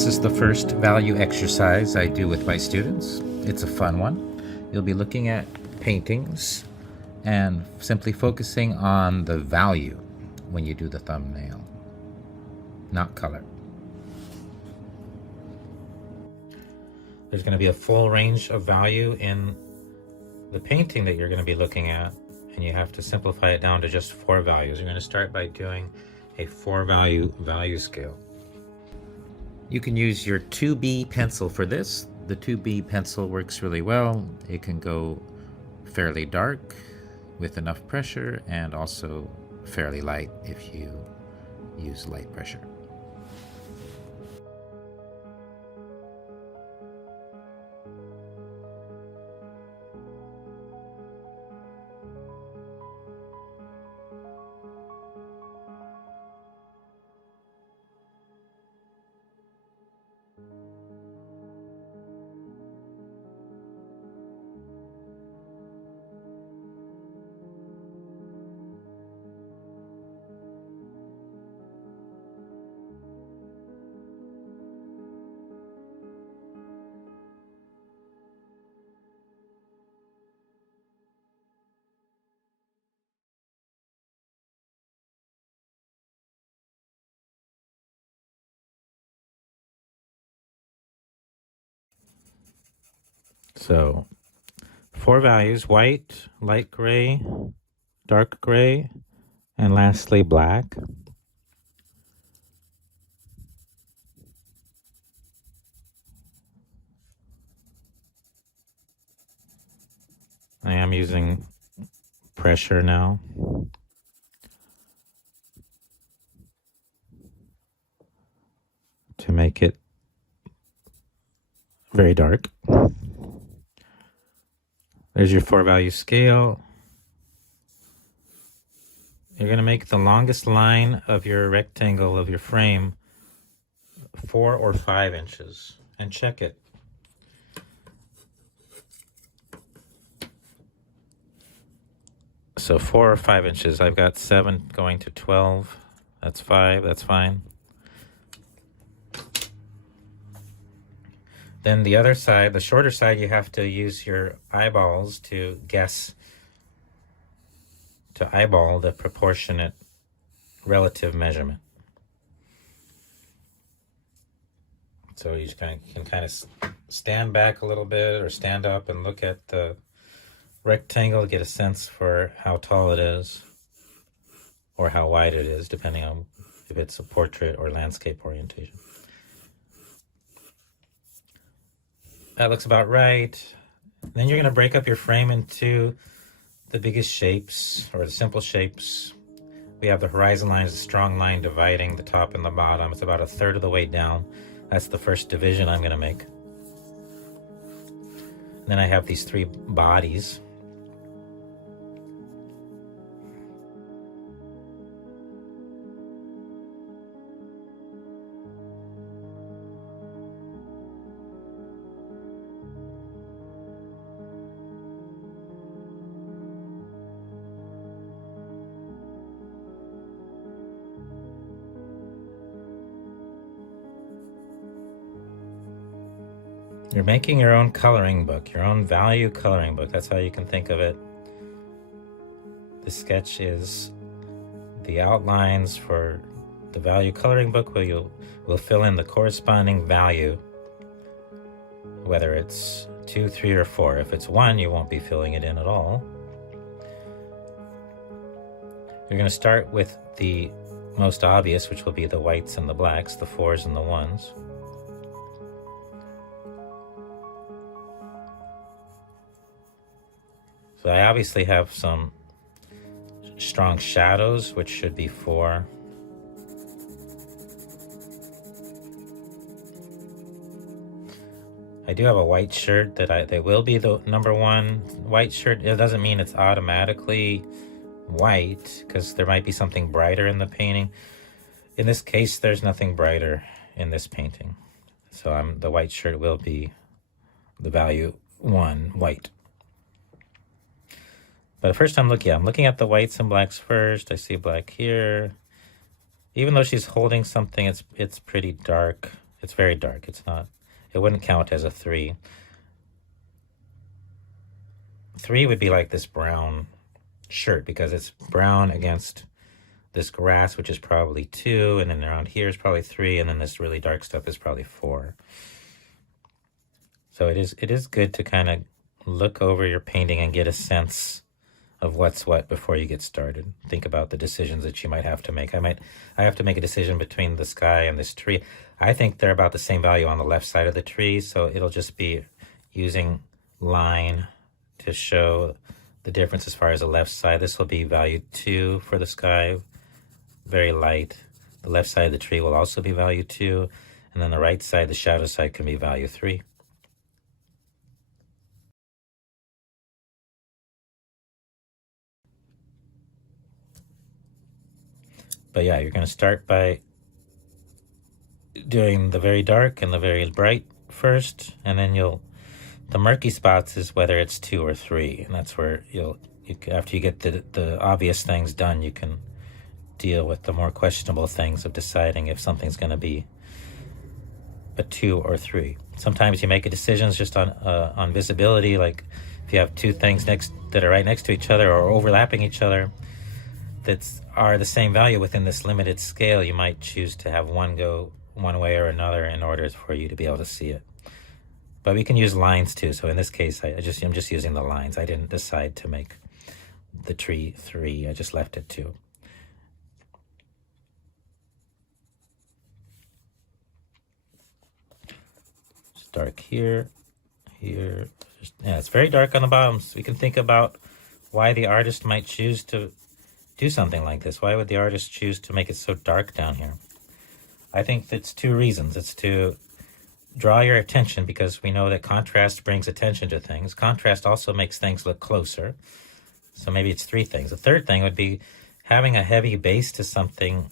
This is the first value exercise I do with my students. It's a fun one. You'll be looking at paintings and simply focusing on the value when you do the thumbnail, not color. There's going to be a full range of value in the painting that you're going to be looking at, and you have to simplify it down to just 4 values. You're going to start by doing a 4 value scale. You can use your 2B pencil for this. The 2B pencil works really well. It can go fairly dark with enough pressure and also fairly light if you use light pressure. So 4 values: white, light gray, dark gray, and lastly black. I am using pressure now. To make it very dark. There's your 4 value scale. You're going to make the longest line of your rectangle of your frame 4 or 5 inches and check it. So 4 or 5 inches. I've got 7 going to 12. That's 5. That's fine. Then the other side, the shorter side, you have to use your eyeballs to guess, to eyeball the proportionate relative measurement. So you can kind of stand back a little bit or stand up and look at the rectangle, get a sense for how tall it is or how wide it is, depending on if it's a portrait or landscape orientation. That looks about right. Then you're going to break up your frame into the biggest shapes or the simple shapes. We have the horizon line as a strong line dividing the top and the bottom. It's about 1/3 of the way down. That's the first division I'm going to make. Then I have these 3 bodies. You're making your own coloring book, your own value coloring book. That's how you can think of it. The sketch is the outlines for the value coloring book where we'll fill in the corresponding value, whether it's 2, 3, or 4. If it's 1, you won't be filling it in at all. You're going to start with the most obvious, which will be the whites and the blacks, the 4s and the 1s. So I obviously have some strong shadows, which should be 4. I do have a white shirt they will be the number 1 white shirt. It doesn't mean it's automatically white because there might be something brighter in the painting. In this case, there's nothing brighter in this painting. So the white shirt will be the value 1 white. But first I'm looking at the whites and blacks first. I see black here. Even though she's holding something, it's pretty dark It's very dark. It's not, it wouldn't count as a 3. 3 would be like this brown shirt because it's brown against this grass, which is probably 2, and then around here is probably 3, and then this really dark stuff is probably 4. So it is good to kind of look over your painting and get a sense of what's what before you get started. Think about the decisions that you might have to make. I have to make a decision between the sky and this tree. I think they're about the same value on the left side of the tree, so it'll just be using line to show the difference as far as the left side. This will be value 2 for the sky, very light. The left side of the tree will also be value 2, and then the right side, the shadow side, can be value 3. But yeah, you're going to start by doing the very dark and the very bright first, and then the murky spots is whether it's 2 or 3, and that's where after you get the obvious things done, you can deal with the more questionable things of deciding if something's going to be a 2 or 3. Sometimes you make a decisions just on visibility, like if you have 2 things that are right next to each other or overlapping each other that are the same value within this limited scale, you might choose to have one go one way or another in order for you to be able to see it. But we can use lines too. So in this case, I'm just using the lines. I didn't decide to make the tree 3. I just left it 2. It's dark here. Yeah, it's very dark on the bottom. So we can think about why the artist might choose to do something like this. Why would the artist choose to make it so dark down here? I think that's 2 reasons. It's to draw your attention, because we know that contrast brings attention to things. Contrast also makes things look closer. So maybe it's 3 things. The third thing would be having a heavy base to something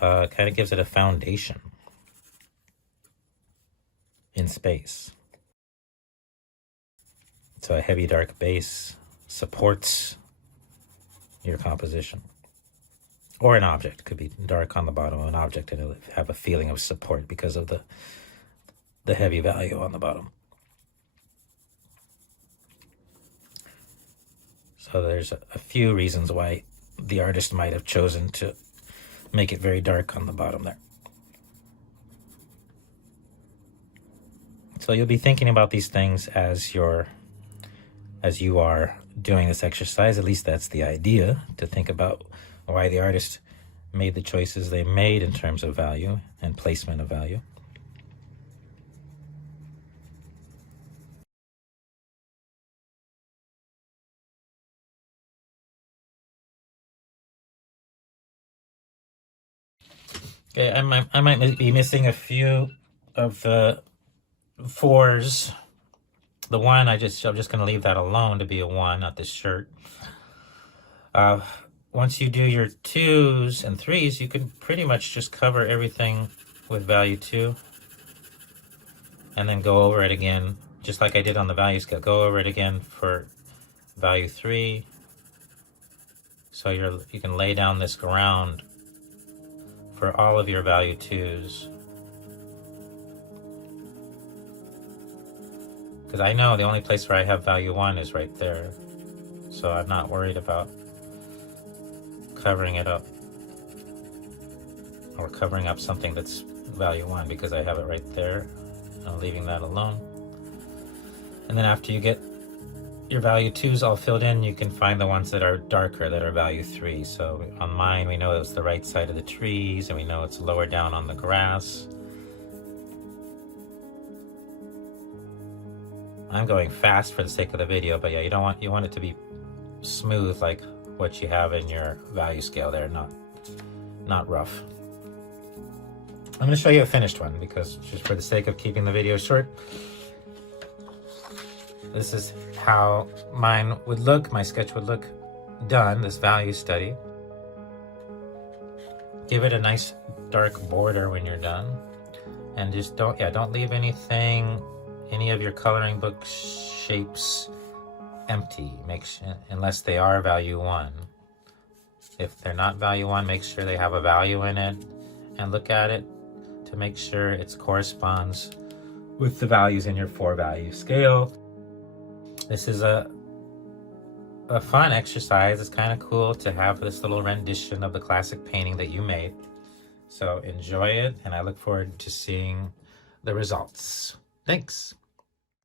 kind of gives it a foundation in space. So a heavy dark base supports your composition. Or an object. It could be dark on the bottom of an object and it'll have a feeling of support because of the heavy value on the bottom. So there's a few reasons why the artist might have chosen to make it very dark on the bottom there. So you'll be thinking about these things as you are doing this exercise. At least that's the idea, to think about why the artist made the choices they made in terms of value and placement of value. Okay, I might be missing a few of the 4s. The 1, I'm just going to leave that alone to be a 1, not this shirt. Once you do your 2s and 3s, you can pretty much just cover everything with value 2. And then go over it again, just like I did on the value scale. Go over it again for value 3. So you can lay down this ground for all of your value 2s. Because I know the only place where I have value 1 is right there. So I'm not worried about covering it up or covering up something that's value 1 because I have it right there. I'm leaving that alone. And then after you get your value 2s all filled in, you can find the ones that are darker, that are value 3. So on mine, we know it's the right side of the trees, and we know it's lower down on the grass. I'm going fast for the sake of the video, but yeah, you want it to be smooth like what you have in your value scale there, not rough. I'm going to show you a finished one because just for the sake of keeping the video short. This is how mine would look, my sketch would look done, this value study. Give it a nice dark border when you're done. And just don't leave any of your coloring book shapes empty, unless they are value 1. If they're not value 1, make sure they have a value in it, and look at it to make sure it corresponds with the values in your 4-value scale. This is a fun exercise. It's kind of cool to have this little rendition of the classic painting that you made. So enjoy it, and I look forward to seeing the results. Thanks.